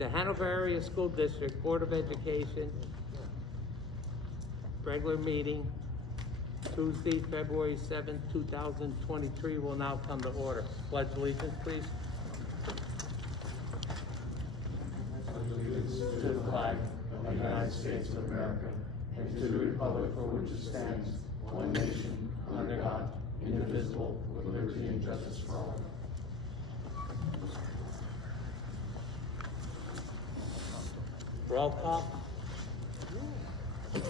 The Hanover Area School District Board of Education, regular meeting, Tuesday, February 7th, 2023 will now come to order. Pledge allegiance, please. Allegiance to the flag of the United States of America and to the republic for which it stands, one nation, under God, indivisible, with liberty and justice for all. Roll call.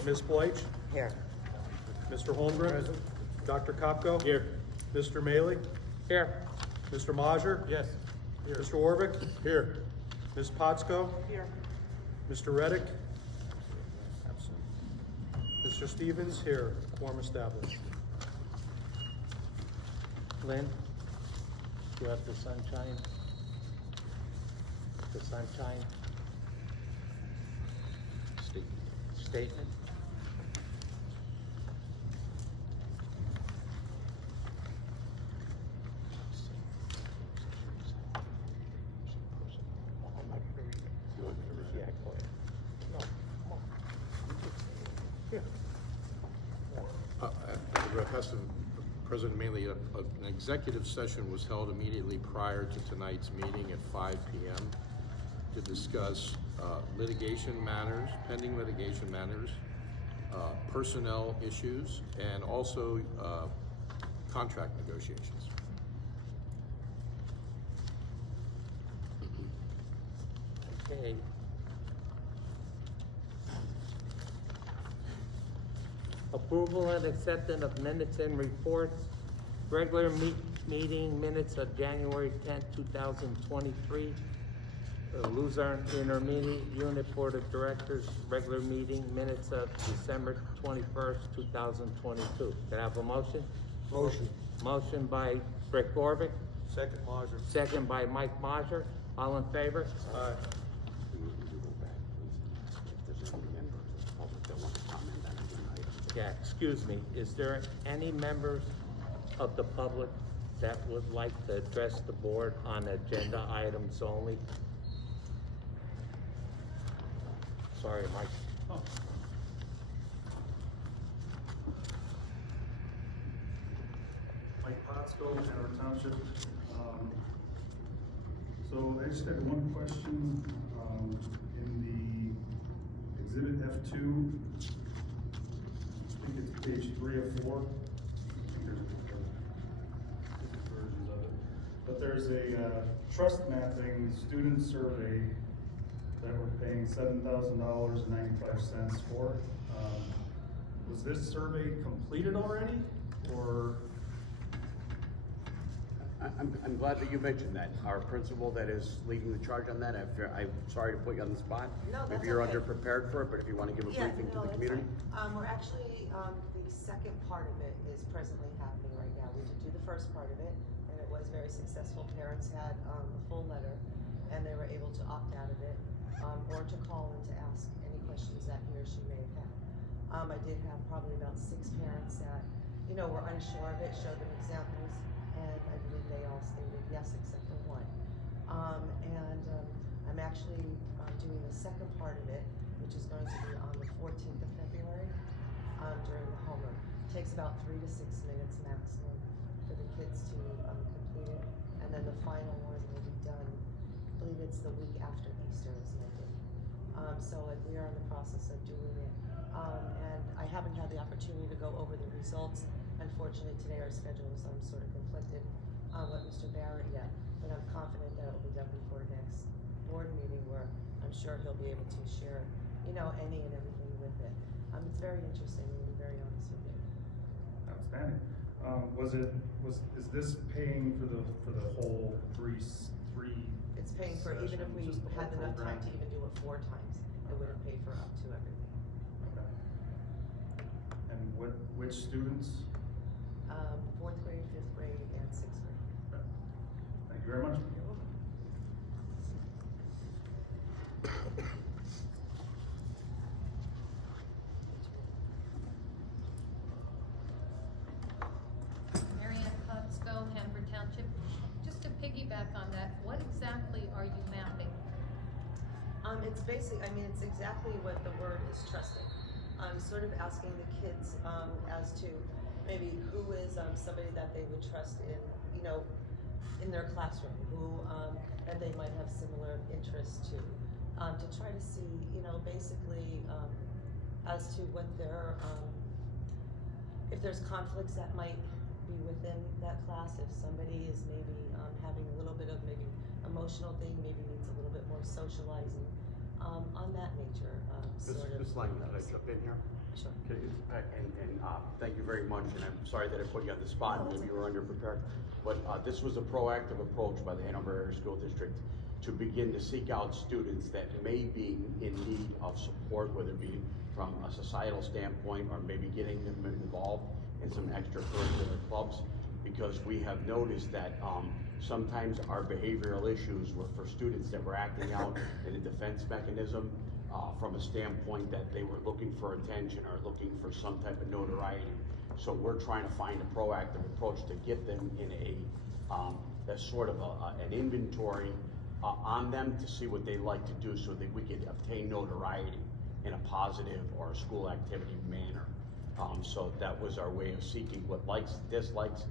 Ms. Bleich? Here. Mr. Holmgren? Dr. Kopko? Here. Mr. Maley? Here. Mr. Majer? Yes. Mr. Orbick? Here. Ms. Potsko? Here. Mr. Reddick? Absent. Mr. Stevens? Here. Quorum established. Lynn, you have the sunshine? The sunshine? Statement? Yeah, go ahead. No, come on. Here. At the behest of President Maley, an executive session was held immediately prior to tonight's meeting at 5 p.m. to discuss litigation matters, pending litigation matters, personnel issues, and also contract negotiations. Okay. Approval and acceptance of minutes and reports. Regular meeting minutes of January 10th, 2023. Luzerne Intermediate Unit Board of Directors, regular meeting minutes of December 21st, 2022. Can I have a motion? Motion. Motion by Rick Orvick, Second, Majer. second by Mike Majer. All in favor? Aye. Yeah, excuse me, is there any members of the public that would like to address the board on agenda items only? Sorry, Mike. Mike Potsko, Hanover Township. So I just had one question, in the exhibit F2, I think it's page 3 of 4. I think there's different versions of it. But there's a trust mapping student survey that we're paying $7,000.95 for. Was this survey completed already, or? I'm glad that you mentioned that. Our principal that is leading the charge on that, I'm sorry to put you on the spot. No, that's Maybe you're okay. underprepared for it, but if you want to give a briefing to the community. Fine. We're actually, the second part of it is presently happening right now. We did do the first part of it, and it was very successful. Parents had a full letter, and they were able to opt out of it, or to call and to ask any questions that he or she may have had. I did have probably about 6 parents that, were unsure of it, showed them examples, and I believe they all stated yes, except for one. I'm actually doing the second part of it, which is going to be on the 14th of February during the homeroom. It takes about 3 to 6 minutes maximum for the kids to complete it, and then the final one will be done, I believe it's the week after Easter is ended. So we are in the process of doing it, and I haven't had the opportunity to go over the results. Unfortunately, today our schedule is sort of conflicted with Mr. Barrett yet, but I'm confident that it will be done before next board meeting, where I'm sure he'll be able to share, any and everything with it. It's very interesting, to be very honest with you. Outstanding. Is this paying for the whole three? It's paying for, even if we Just the whole had enough time program? to even do it 4 times, it would have paid for up to everything. Okay. And which students? 4th grade, 5th grade, and 6th grade. Okay. Thank you very much. You're welcome. Hanover Township. Just to piggyback on that, what exactly are you mapping? It's basic, I mean, it's exactly what the word is, trusting. Sort of asking the kids, as to maybe who is, somebody that they would trust in, you know, in their classroom, who, that they might have similar interests to try to see, you know, basically, as to what their, if there's conflicts that might be within that class, if somebody is maybe, having a little bit of maybe emotional thing, maybe needs a little bit more socializing, on that nature, sort of. Ms. Lang, can I jump in here? Sure. Okay, thank you very much, and I'm sorry that I put you on the spot, maybe you were underprepared. But this was a proactive approach by the Hanover Area School District to begin to seek out students that may be in need of support, whether it be from a societal standpoint or maybe getting them involved in some extracurricular clubs, because we have noticed that sometimes our behavioral issues were for students that were acting out in a defense mechanism from a standpoint that they were looking for attention or looking for some type of notoriety. So we're trying to find a proactive approach to get them in a sort of an inventory on them to see what they like to do so that we can obtain notoriety in a positive or a school activity manner. So that was our way of seeking what likes, dislikes,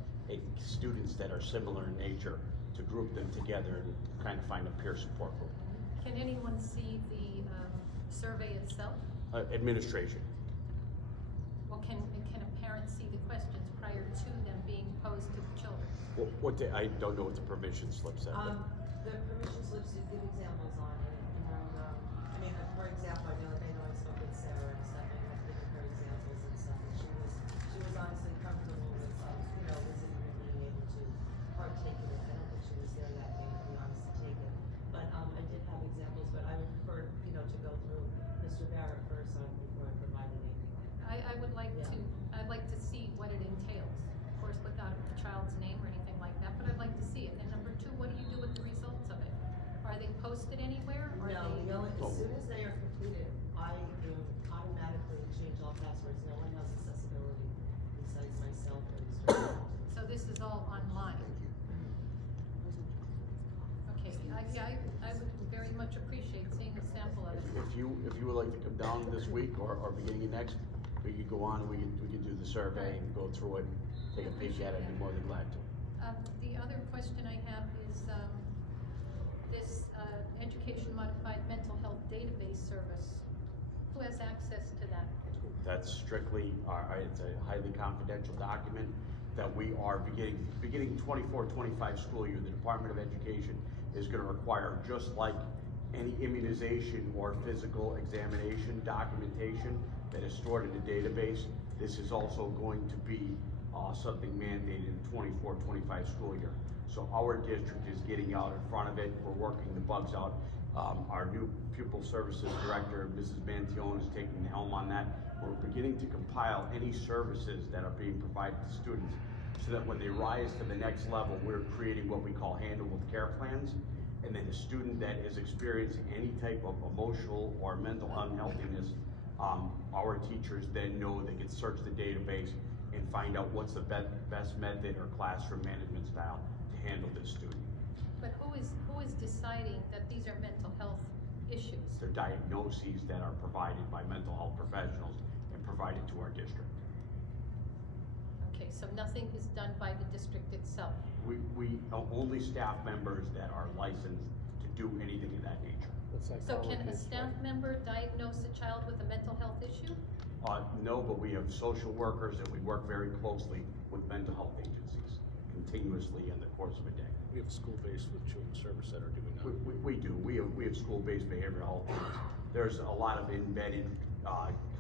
students that are similar in nature, to group them together and kind of find a peer support group. Can anyone see the survey itself? Administration. Well, can a parent see the questions prior to them being posed to the children? I don't know what the permission slip said. The permission slips you give examples on it, and, I mean, for example, I know I spoke with Sarah and stuff, and I was giving her examples and stuff, and she was honestly comfortable with, you know, with it even being able to partake in it. I don't think she was there that day, to be honest, to take it. But, I did have examples, but I would prefer, you know, to go through Mr. Barrett first, before I provided anything like that. I would like to, I'd like to see what it entails. Of course, without the child's name or anything like that, but I'd like to see it. And number two, what do you do with the results of it? Are they posted anywhere? Or No, they... as soon as they are completed, I automatically change all passwords. No one has accessibility besides myself and Mr. Barrett. So this is all online? Okay, I would very much appreciate seeing a sample of it. If you would like to come down this week or beginning of next, we could go on, we could do the survey and go through it, take a peek at it, and be more than glad to. The other question I have is this Education Modified Mental Health Database Service. Who has access to that? That's strictly, it's a highly confidential document that we are beginning 24-25 school year. The Department of Education is going to require, just like any immunization or physical examination documentation that is stored in a database, this is also going to be something mandated in the 24-25 school year. So our district is getting out in front of it. We're working the bugs out. Our new Pupil Services Director, Mrs. Mantione, is taking the helm on that. We're beginning to compile any services that are being provided to students so that when they rise to the next level, we're creating what we call handle with care plans. And then a student that is experiencing any type of emotional or mental unhealthiness, our teachers then know they can search the database and find out what's the best method or classroom management style to handle this student. But who is deciding that these are mental health issues? They're diagnoses that are provided by mental health professionals and provided to our district. Okay, so nothing is done by the district itself? We only staff members that are licensed to do anything of that nature. So can a staff member diagnose a child with a mental health issue? No, but we have social workers and we work very closely with mental health agencies continuously in the course of a day. We have a school-based with children's service center doing that. We do. We have school-based behavioral health units. There's a lot of embedded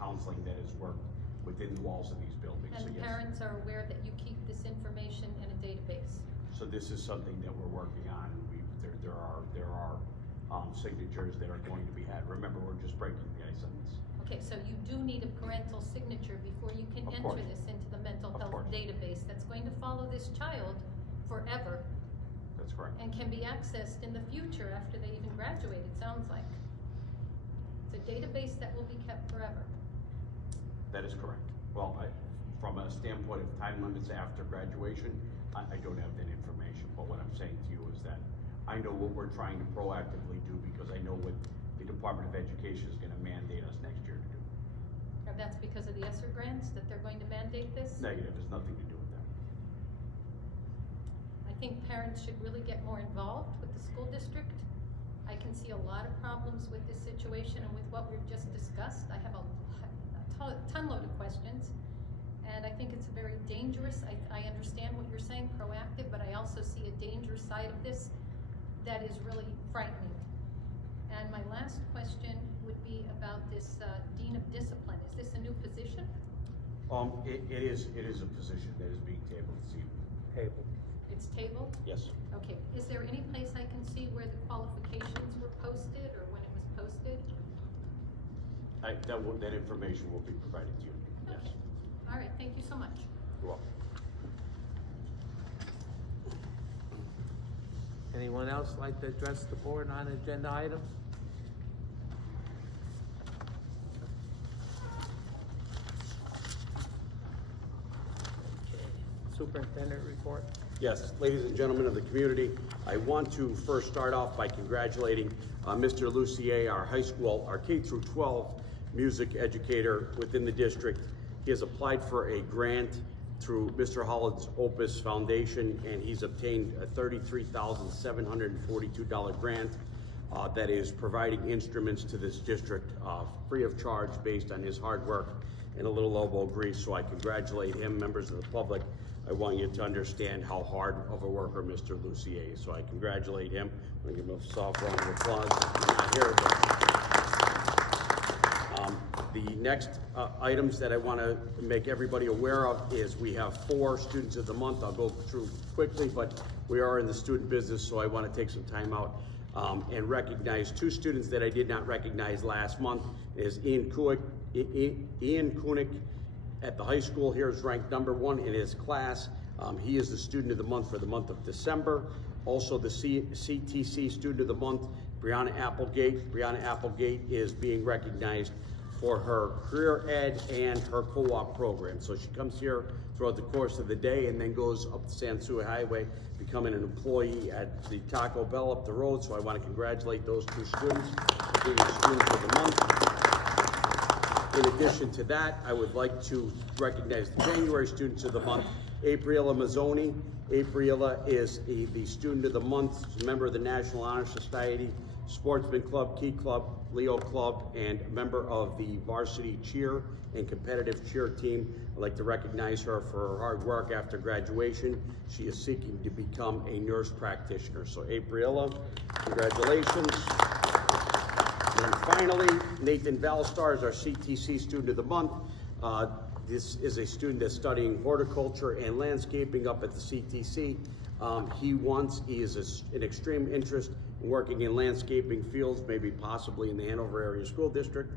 counseling that is worked within the walls of these buildings. And So yes. parents are aware that you keep this information in a database? So this is something that we're working on. There are signatures that are going to be had. Remember, we're just breaking the ice on this. Okay, so you do need a parental signature before you can Of enter course. this into the mental Of health course. database that's going to follow this child forever That's correct. and can be accessed in the future after they even graduate, it sounds like. It's a database that will be kept forever. That is correct. Well, from a standpoint of time limits after graduation, I don't have that information. But what I'm saying to you is that I know what we're trying to proactively do because I know what the Department of Education is gonna mandate us next year to do. Or that's because of the ESSER grants, that they're going to mandate this? Negative, it's nothing to do with that. I think parents should really get more involved with the school district. I can see a lot of problems with this situation and with what we've just discussed. I have a ton load of questions, and I think it's very dangerous. I understand what you're saying, proactive, but I also see a dangerous side of this that is really frightening. And my last question would be about this Dean of Discipline. Is this a new position? It is a position that is being tabled this evening. Table. It's tabled? Yes. Okay, is there any place I can see where the qualifications were posted or when it was posted? That information will be provided to you, yes. Okay. All right, thank you so much. You're welcome. Anyone else like to address the board on agenda items? Superintendent report. Yes, ladies and gentlemen of the community, I want to first start off by congratulating Mr. Lucier, our high school, our K-12 music educator within the district. He has applied for a grant through Mr. Holland's Opus Foundation, and he's obtained a $33,742 grant that is providing instruments to this district free of charge based on his hard work and a little elbow grease. So I congratulate him. Members of the public, I want you to understand how hard of a worker Mr. Lucier is. So I congratulate him. I'm gonna give him a soft round of applause. He's not here, but the next items that I want to make everybody aware of is we have 4 students of the month. I'll go through quickly, but we are in the student business, so I want to take some time out and recognize 2 students that I did not recognize last month. Is Ian Kunick at the high school here is ranked #1 in his class. He is the student of the month for the month of December. Also the CTC student of the month, Brianna Applegate. Brianna Applegate is being recognized for her career ed and her co-op program. So she comes here throughout the course of the day and then goes up the Sansui Highway, becoming an employee at the Taco Bell up the road. So I want to congratulate those 2 students for being the students of the month. In addition to that, I would like to recognize the January students of the month, Apriella Mazzoni. Apriella is the student of the month, she's a member of the National Honor Society, Sportsman Club, Key Club, Leo Club, and a member of the varsity cheer and competitive cheer team. I'd like to recognize her for her hard work after graduation. She is seeking to become a nurse practitioner. So Apriella, congratulations. And finally, Nathan Valstar is our CTC student of the month. This is a student that's studying horticulture and landscaping up at the CTC. He is an extreme interest in working in landscaping fields, maybe possibly in the Hanover Area School District,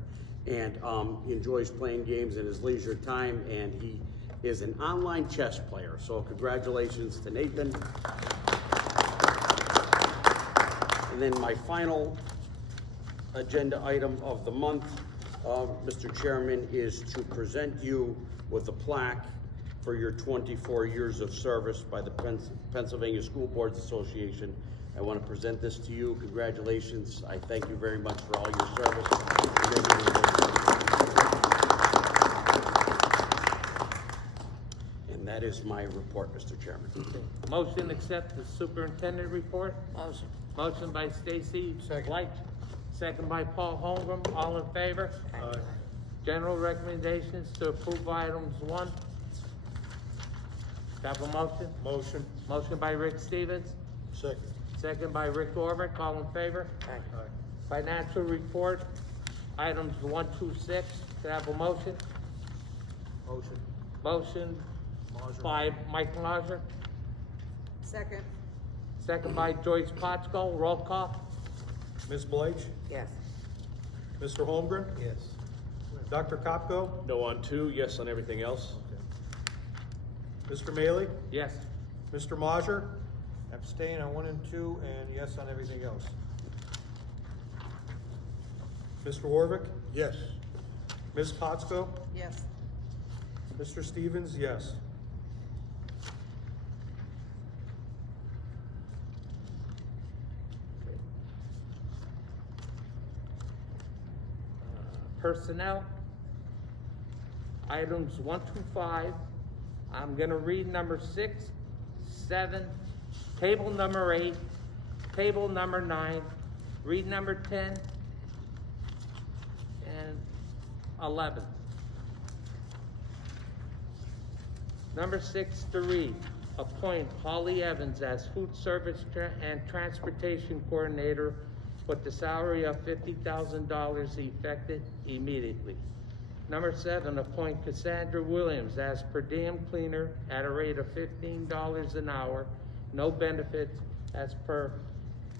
and enjoys playing games in his leisure time, and he is an online chess player. So congratulations to Nathan. And then my final agenda item of the month, Mr. Chairman, is to present you with a plaque for your 24 years of service by the Pennsylvania School Boards Association. I want to present this to you. Congratulations. I thank you very much for all your service. And that is my report, Mr. Chairman. Motion to accept the superintendent report. Motion. Motion by Stacy Light, second by Paul Holmgren. All in favor? Aye. General recommendations to approve items 1. Have a motion? Motion. Motion by Rick Stevens, Second. second by Rick Orvick. All in favor? Aye. Financial report, items 1 through 6. Can I have a motion? Motion. Motion Majer. by Mike Majer, Second. second by Joyce Potsko. Roll call. Ms. Blake? Yes. Mr. Holmgren? Yes. Dr. Kopko? No on 2, yes on everything else. Mr. Maley? Yes. Mr. Majer? Abstain on 1 and 2, and yes on everything else. Mr. Warvick? Yes. Ms. Potsko? Yes. Mr. Stevens, yes. personnel. Items 1 through 5. I'm gonna read number 6, 7, table number 8, table number 9, read number 10, and 11. Number 6 to read, appoint Holly Evans as food service and transportation coordinator with the salary of $50,000 effective immediately. Number 7, appoint Cassandra Williams as per diem cleaner at a rate of $15 an hour, no benefits as per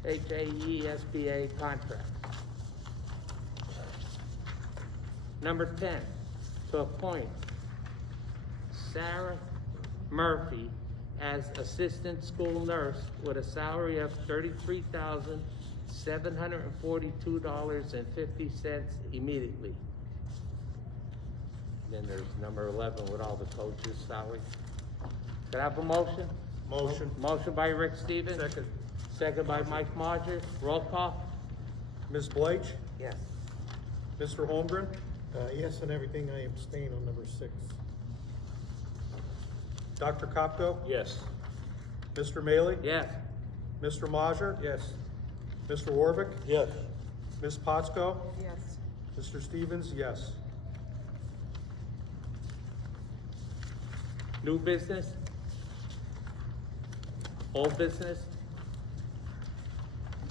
HASD contract. Number 10, to appoint Sarah Murphy as assistant school nurse with a salary of $33,742.50 immediately. Then there's number 11 with all the coaches' salary. Could I have a motion? Motion. Motion by Rick Stevens. Second. Second by Mike Modger. Roll call? Ms. Bleach? Yes. Mr. Holmgren? Yes on everything, I abstain on number 6. Dr. Kopko? Yes. Mr. Maley? Yes. Mr. Mazur? Yes. Mr. Warvick? Yes. Ms. Potsko? Yes. Mr. Stevens, yes. New business? Old business?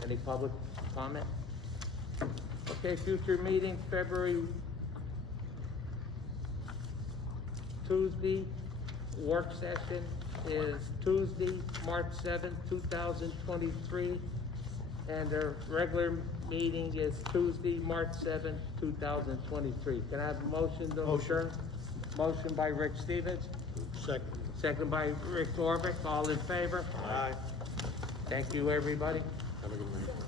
Any public comment? Okay, future meeting, February, Tuesday. Work session is Tuesday, March 7th, 2023. And the regular meeting is Tuesday, March 7th, 2023. Can I have a motion to adjourn? Motion by Rick Stevens. Second. Second by Rick Orvick, all in favor? Aye. Thank you, everybody. Have a good night.